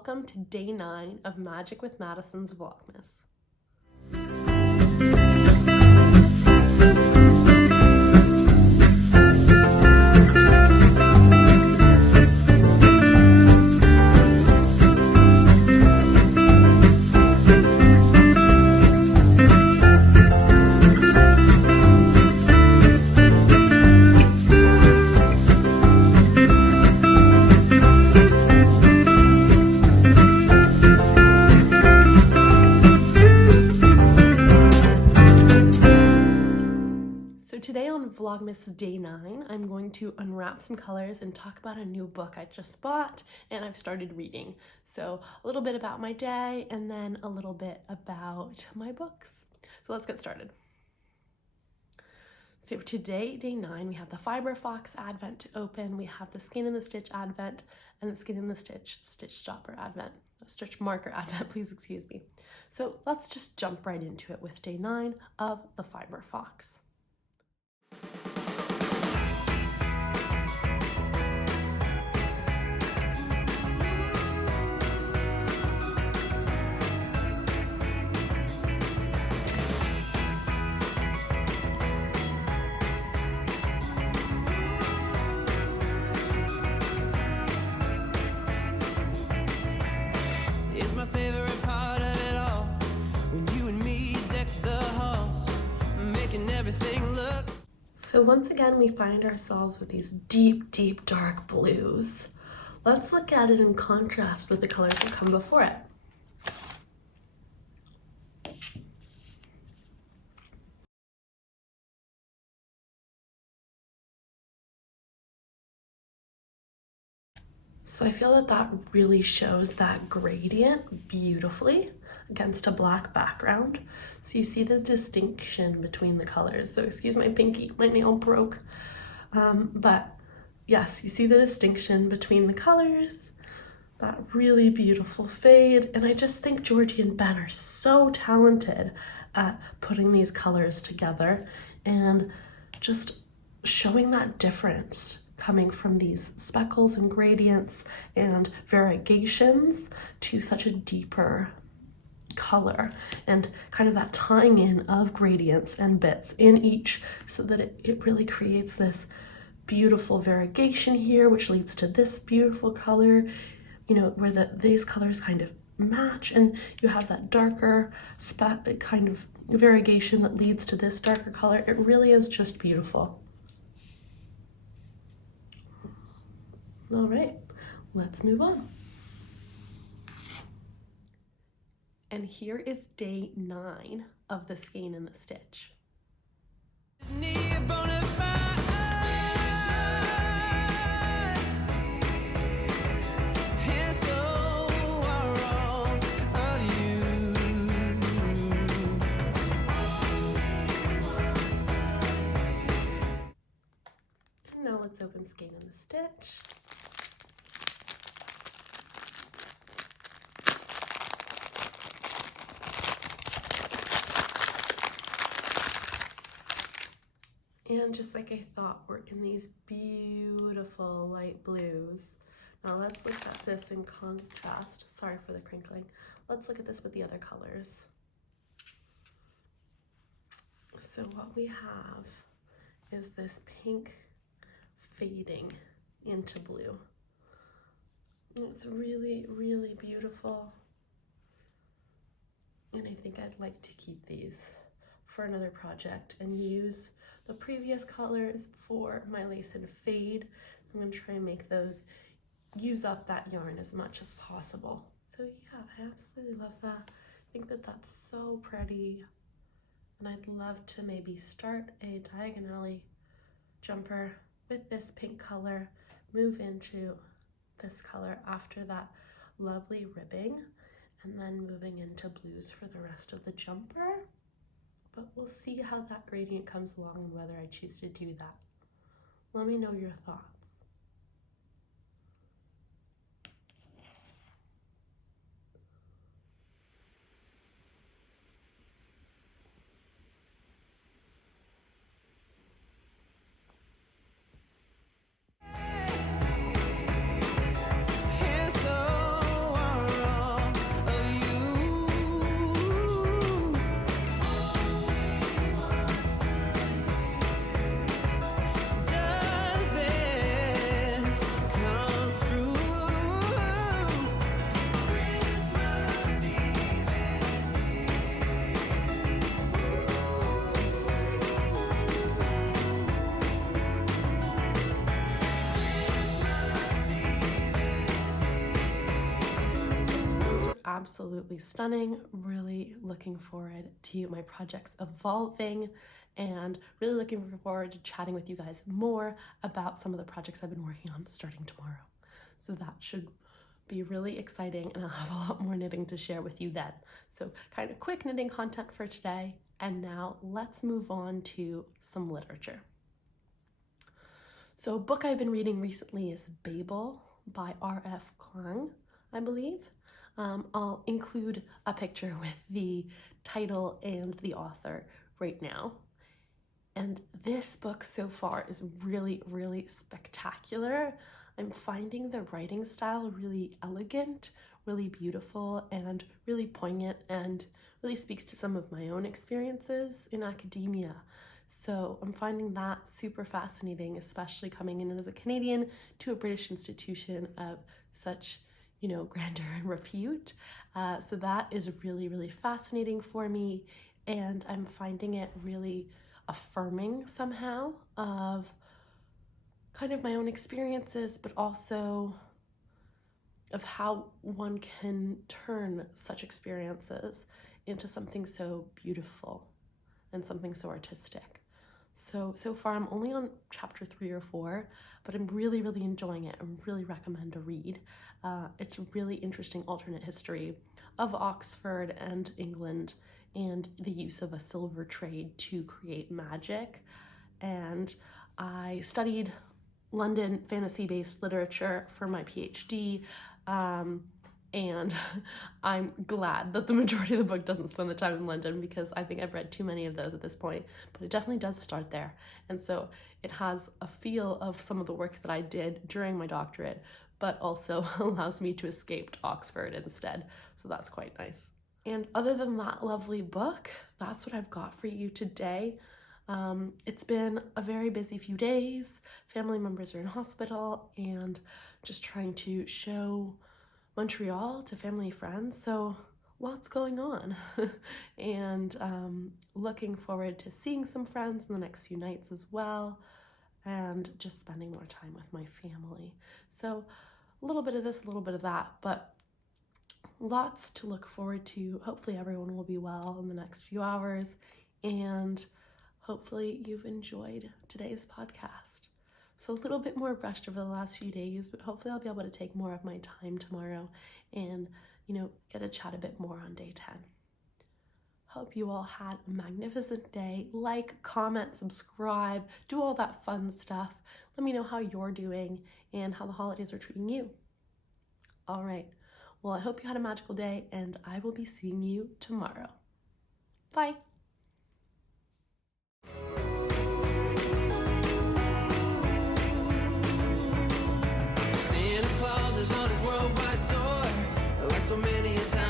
welcome to day 9 of Magic with Madison's Vlogmas. Today on Vlogmas Day 9, I'm going to unwrap some colors and talk about a new book I just bought and I've started reading. So a little bit about my day and then a little bit about my books. So let's get started. So today, day 9, we have the Fibre Fox Advent to open. We have the Skein and the Stitch Advent and the Skein and the Stitch Stopper Advent. Stitch Marker Advent, please excuse me. So let's just jump right into it with day 9 of the Fibre Fox. It's my favorite part of it all, when you and me deck the halls, making everything look. So once again, we find ourselves with these deep, deep, dark blues. Let's look at it in contrast with the colors that come before it. So I feel that that really shows that gradient beautifully against a black background. So you see the distinction between the colors. So excuse my pinky, my nail broke. But yes, you see the distinction between the colors, that really beautiful fade. And I just think Georgie and Ben are so talented at putting these colors together and just showing that difference coming from these speckles and gradients and variegations to such a deeper color, and kind of that tying in of gradients and bits in each so that it really creates this beautiful variegation here, which leads to this beautiful color, you know, where these colors kind of match, and you have that darker kind of variegation that leads to this darker color. It really is just beautiful. All right, let's move on. And here is day 9 of the Skein and the Stitch. Now let's open Skein and the Stitch. And just like I thought, we're in these beautiful light blues. Now let's look at this in contrast. Sorry for the crinkling. Let's look at this with the other colors. So what we have is this pink fading into blue. And it's really, really beautiful. And I think I'd like to keep these for another project and use the previous colors for my lace and fade. So I'm going to try and make those use up that yarn as much as possible. So yeah, I absolutely love that. I think that that's so pretty. And I'd love to maybe start a diagonally jumper with this pink color, move into this color after that lovely ribbing, and then moving into blues for the rest of the jumper. But we'll see how that gradient comes along and whether I choose to do that. Let me know your thoughts. absolutely stunning. Really looking forward to my projects evolving and really looking forward to chatting with you guys more about some of the projects I've been working on starting tomorrow. So that should be really exciting, and I'll have a lot more knitting to share with you then. So kind of quick knitting content for today. And now let's move on to some literature. So a book I've been reading recently is Babel by R.F. Kuang, I believe. I'll include a picture with the title and the author right now. And this book so far is really, really spectacular. I'm finding the writing style really elegant, really beautiful, and really poignant, and really speaks to some of my own experiences in academia. So I'm finding that super fascinating, especially coming in as a Canadian to a British institution of such, grandeur and repute. So that is really, really fascinating for me, and I'm finding it really affirming somehow of kind of my own experiences, but also of how one can turn such experiences into something so beautiful and something so artistic. So far I'm only on chapter 3 or 4, but I'm really, really enjoying it and really recommend a read. It's a really interesting alternate history of Oxford and England and the use of a silver trade to create magic. And I studied London fantasy-based literature for my PhD, and I'm glad that the majority of the book doesn't spend the time in London, because I think I've read too many of those at this point, but it definitely does start there. And so it has a feel of some of the work that I did during my doctorate, but also allows me to escape to Oxford instead. So that's quite nice. And other than that lovely book, that's what I've got for you today. It's been a very busy few days. Family members are in hospital and just trying to show Montreal to family friends. So lots going on and looking forward to seeing some friends in the next few nights as well, and just spending more time with my family. So a little bit of this, a little bit of that, but lots to look forward to. Hopefully everyone will be well in the next few hours, and hopefully you've enjoyed today's podcast. So a little bit more rushed over the last few days, but hopefully I'll be able to take more of my time tomorrow and, get to chat a bit more on day 10. Hope you all had a magnificent day. Like, comment, subscribe, do all that fun stuff. Let me know how you're doing and how the holidays are treating you. All right. Well, I hope you had a magical day, and I will be seeing you tomorrow. Bye. Santa Claus is on his worldwide tour, like so many a time.